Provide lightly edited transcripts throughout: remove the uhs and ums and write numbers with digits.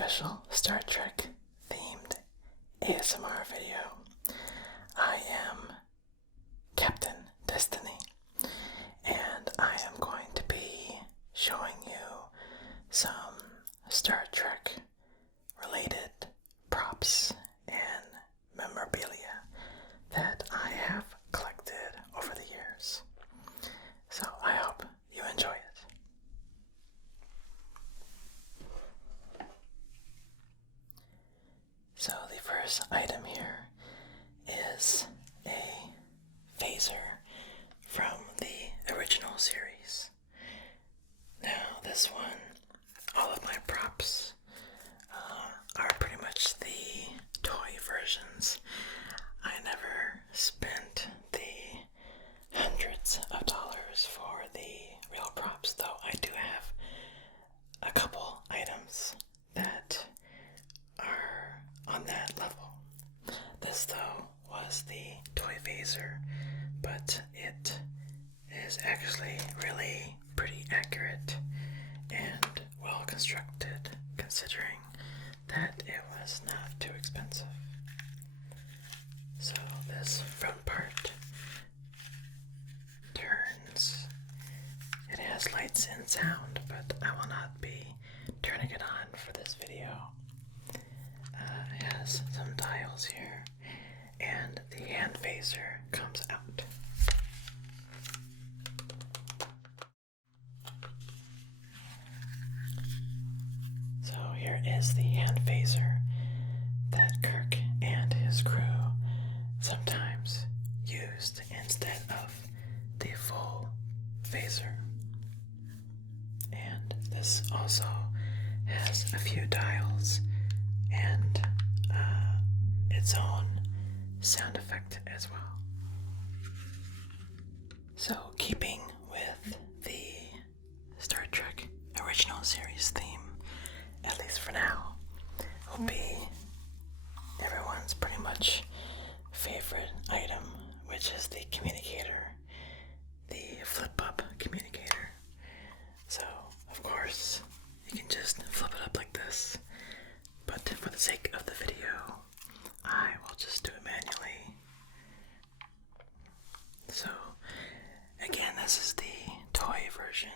special Star Trek themed ASMR video. I am Captain Destiny, and I am going to be showing you some Star Trek related props and memorabilia that I have collected over the years. So I hope you enjoy it. So the first item here is a phaser from the original series. Now this one, all of my props are pretty much the toy versions. I never spent the hundreds of dollars for the real props, though I do have a couple items that are on that level. This, though, was the toy phaser, but it is actually really pretty accurate and well constructed, considering that it was not too expensive. So this front part turns. It has lights and sound, but I will not be turning it on for this video. It has some dials here, and the hand phaser comes out. So here is the hand phaser that Kirk and his crew sometimes used instead of the full phaser. And this also has a few dials and its own sound effect as well. So keeping with the Star Trek original series theme, at least for now, will be everyone's pretty much favorite item, which is the communicator, the flip-up communicator. So, of course, you can just flip it up like this, but for the sake of the video, I will just do it manually. So, again, this is the toy version.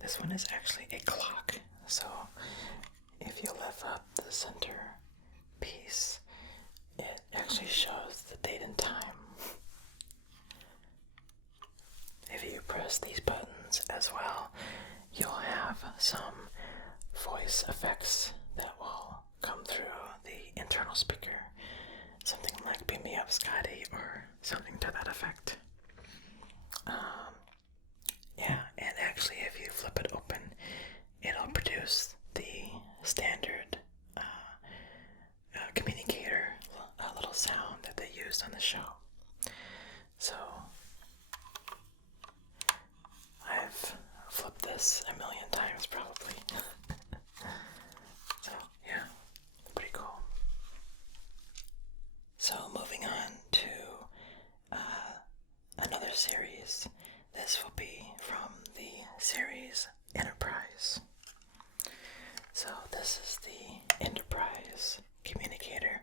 This one is actually a clock, so if you lift up the center piece, it actually shows the date and time. If you press these buttons as well, you'll have some voice effects that will come through the internal speaker. Something like "Beam me up, Scotty," or something to that effect. And actually, if you flip it open, it'll produce the standard communicator, a little sound that they used on the show. So I've flipped this a million times probably. So yeah, pretty cool. So moving on to another series. This will be from the series Enterprise. So this is the Enterprise communicator,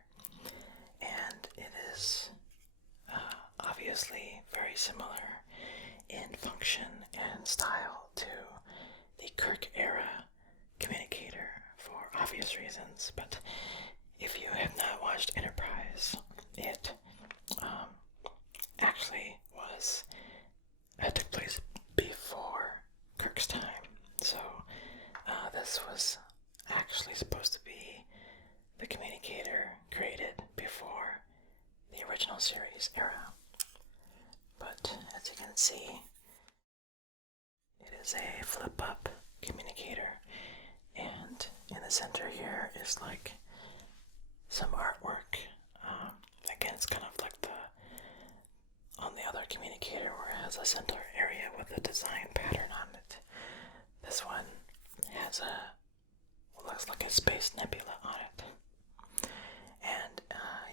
and it is obviously very similar in function and style to the Kirk era communicator for obvious reasons. But if you have not watched Enterprise, it actually took place before Kirk's time. So this was actually supposed to be the communicator created before the original series era. But as you can see, it is a flip-up communicator, and in the center here is like some artwork. Again, it's kind of like on the other communicator where it has a center area with a design pattern on it. This one has looks like a space nebula on it. And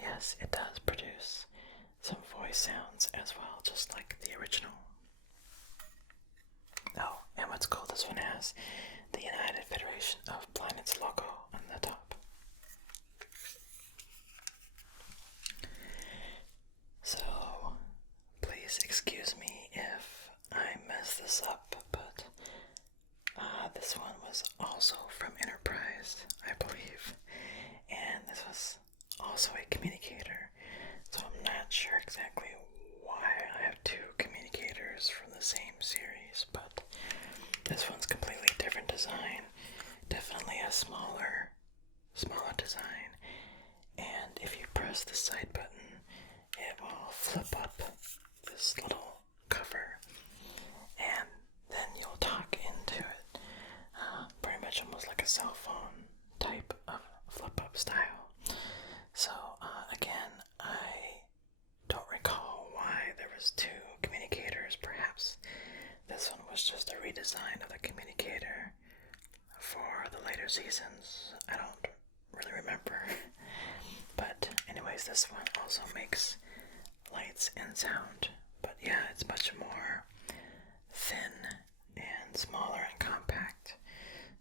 yes, it does produce some voice sounds as well, just like the original. Oh, and what's cool, this one has the United Federation of Planets logo design, and if you press the side button, it will flip up this little cover, and then you'll talk into it. Pretty much almost like a cell phone type of flip-up style. So, again, I don't recall why there was two communicators. Perhaps this one was just a redesign of the communicator for the later seasons. I don't really remember. But anyways, this one also makes lights and sound. But yeah, it's much more thin and smaller and compact.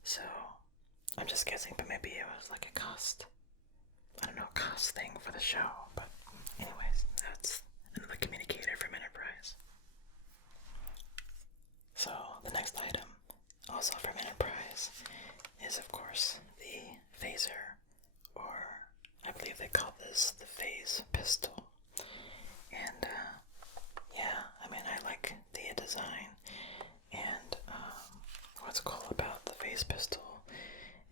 So I'm just guessing, but maybe it was like a cost thing for the show. But anyways, that's another communicator from Enterprise. So the next item, also from Enterprise, is of course the phaser, or I believe they call this the phase pistol. And yeah, I mean, I like the design, and what's cool about the phase pistol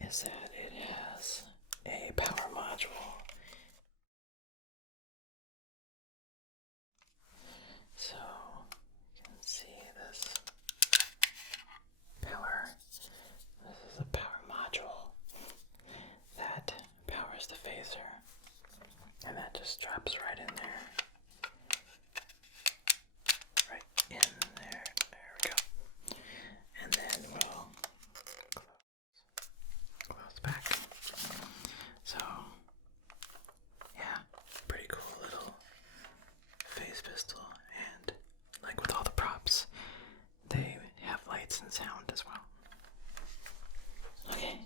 is that it has a power module. So you can see this power. This is a power module that powers the phaser, and that just drops right in there. Right in there. There we go. And then we'll close back. So yeah, pretty cool little phase pistol, and like with all the props, they have lights and sound as well. Okay,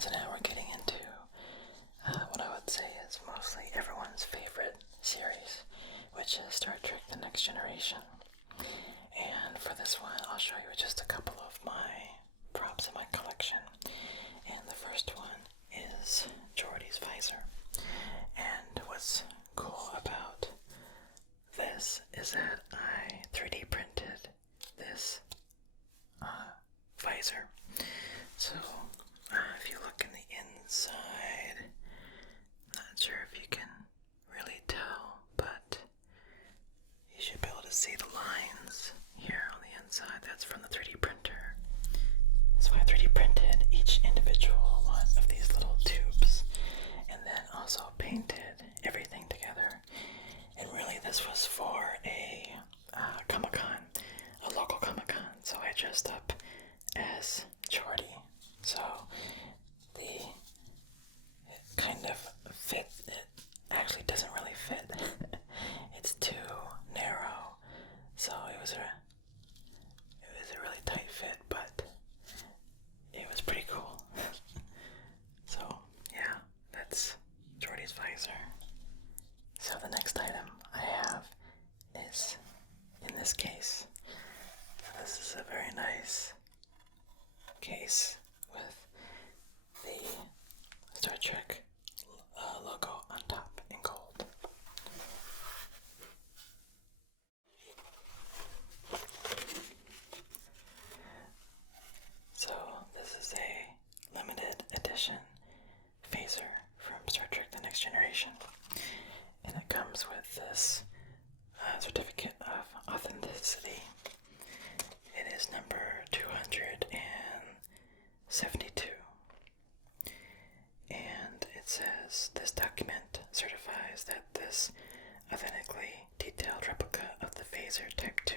so now we're getting into what I would say is mostly everyone's favorite series, which is Star Trek The Next Generation. And for this one, I'll show you just a couple of my props in my collection. And the first one is Geordi's visor. And what's cool about this is that I 3D printed this visor. So if you look in the inside, not sure if you can really tell, but you should be able to see the lines here on the inside. That's from the 3D printer. So I 3D printed each individual one of these little tubes, and then also painted everything together. And really this was for a Comic-Con, a local Comic-Con. So I dressed up as Geordi. So it kind of fit. It actually doesn't really fit. It's too narrow. So it was a really tight fit, but it was pretty cool. So yeah, that's Geordi's visor. So the next item I have is in this case. This is a very nice case with the Star Trek logo on top in gold. So this is a limited edition phaser from Star Trek The Next Generation, and it comes with this certificate of authenticity. It is number 272, and it says, "This document certifies that this authentically detailed replica of the phaser Type 2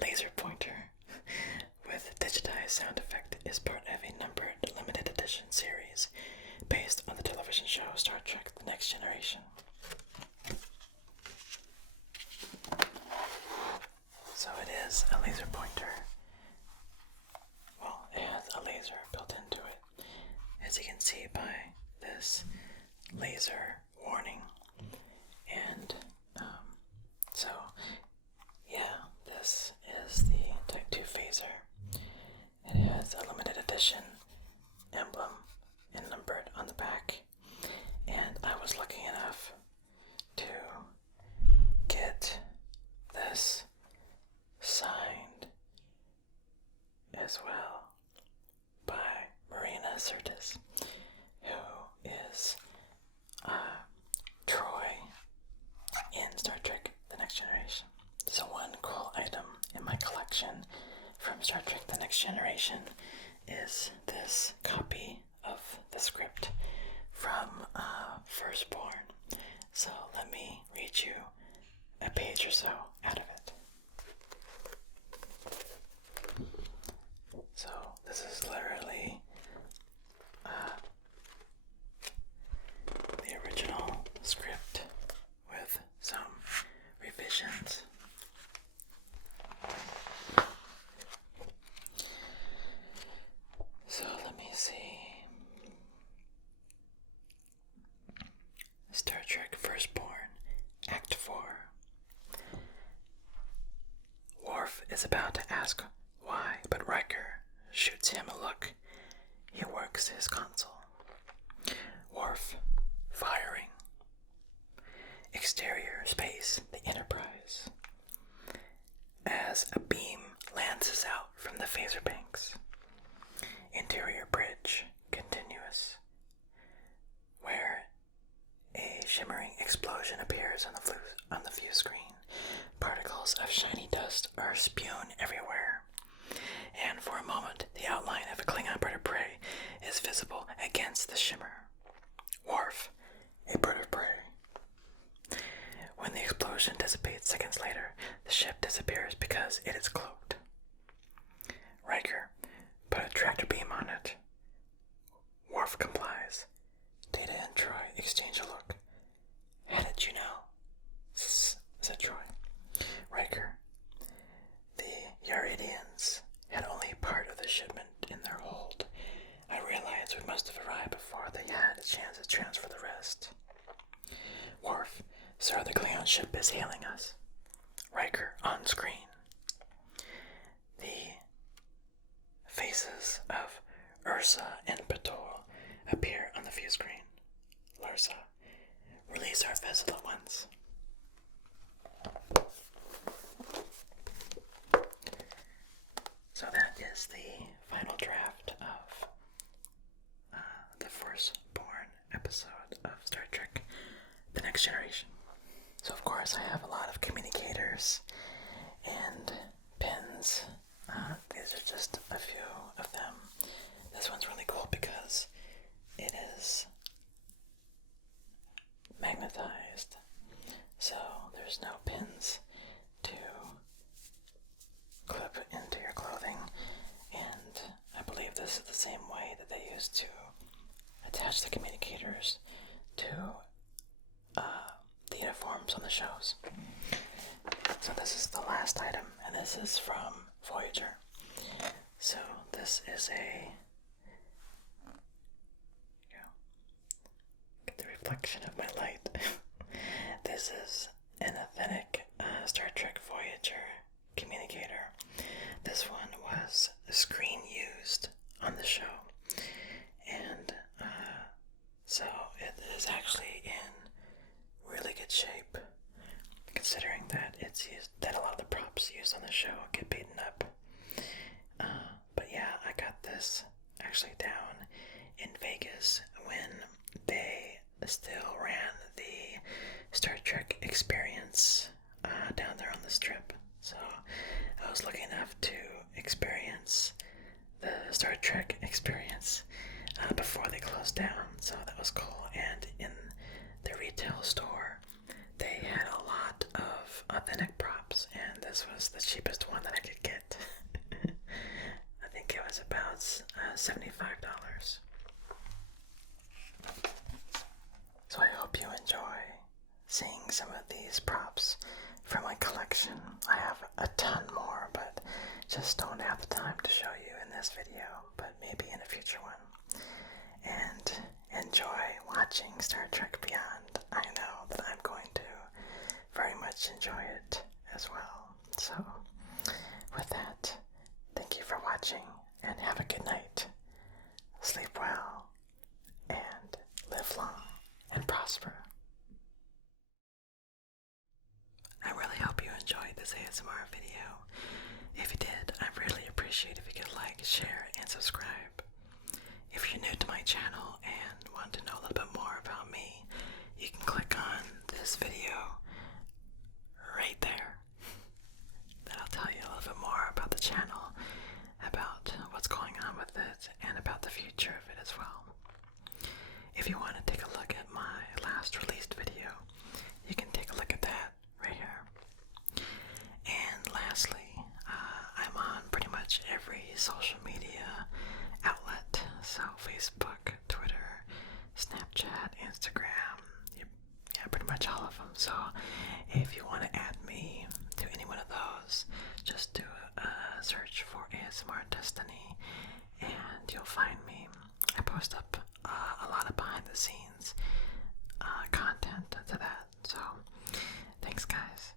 laser pointer with digitized sound effect is part of a numbered limited edition series based on the television show Star Trek The Next Generation." So it is a laser pointer. Well, it has a laser built into it, as you can see by this laser warning. And so yeah, this is the Type 2 phaser. It has a limited edition emblem and numbered on the back, and I was lucky enough to get this signed as well by Marina Sirtis, who is next generation is this copy of the script from Firstborn. So let me read you a page or so out of it. So this is literally the original script with some revisions. So let me see. Star Trek Firstborn, Act 4. Worf is about to ask why, but Riker shoots him a look. He works his console. Worf, firing. Exterior space, the Enterprise. As a beam lances out from the phaser banks. Interior bridge, continuous. Where a shimmering explosion appears on the view screen. Particles of shiny dust are spewed everywhere. And for a moment, the outline of a Klingon bird of prey is visible against the shimmer. Worf, a bird of prey. When the explosion dissipates seconds later, the ship disappears because it is cloaked. Riker, put a tractor beam on it. Worf complies. Data and Troy exchange a look. How did you know? Said Troy. Riker, the Yaridians had only part of the shipment in their hold. I realized we must have arrived before they had a chance to transfer the rest. Worf, sir, the Klingon ship is hailing us. Riker, on screen. The faces of Ursa and Pator appear on the view screen. Larsa, release our vessel at once. So that is the final draft of the Firstborn episode of Star Trek The Next Generation. So of course I have a lot of communicators and pins. These are just a few of them. This one's really cool because it is magnetized, so there's no pins to clip into your clothing, and I believe this is the same way that they used to attach the communicators to the uniforms on the shows. So this is the last item, and this is from Voyager. So this is get the reflection of my light. This is an authentic Star Trek Voyager communicator. This one was screen used on the show, and so it is actually in really good shape, considering that that a lot of the props used on the show get beaten up. But yeah, I got this actually down in Vegas when they still ran the Star Trek experience down there on the strip. So I was lucky enough to experience the Star Trek experience before they closed down, so that was cool. And in the retail store, they had a lot of authentic props, and this was the cheapest one that I could get. I think it was about $75. So I hope you enjoy seeing some of these props from my collection. I have a ton more, but just don't have the time to show you in this video, but maybe in a future one. And enjoy watching Star Trek Beyond. I know that I'm going to very much enjoy it as well. So, with that, thank you for watching, and have a good night. Sleep well, and live long and prosper. I really hope you enjoyed this ASMR video. If you did, I'd really appreciate if you could like, share, and subscribe. If you're new to my channel and want to know a little bit more about me, you can click on this video right there. That'll tell you a little bit more about the channel, about if you want to take a look at my last released video, you can take a look at that right here. And lastly, I'm on pretty much every social media outlet, so Facebook, Twitter, Snapchat, Instagram, yeah, pretty much all of them. So if you want to add me to any one of those, just do a search for ASMR Destiny and you'll find me. I post up a lot of behind the scenes content to that. So thanks guys,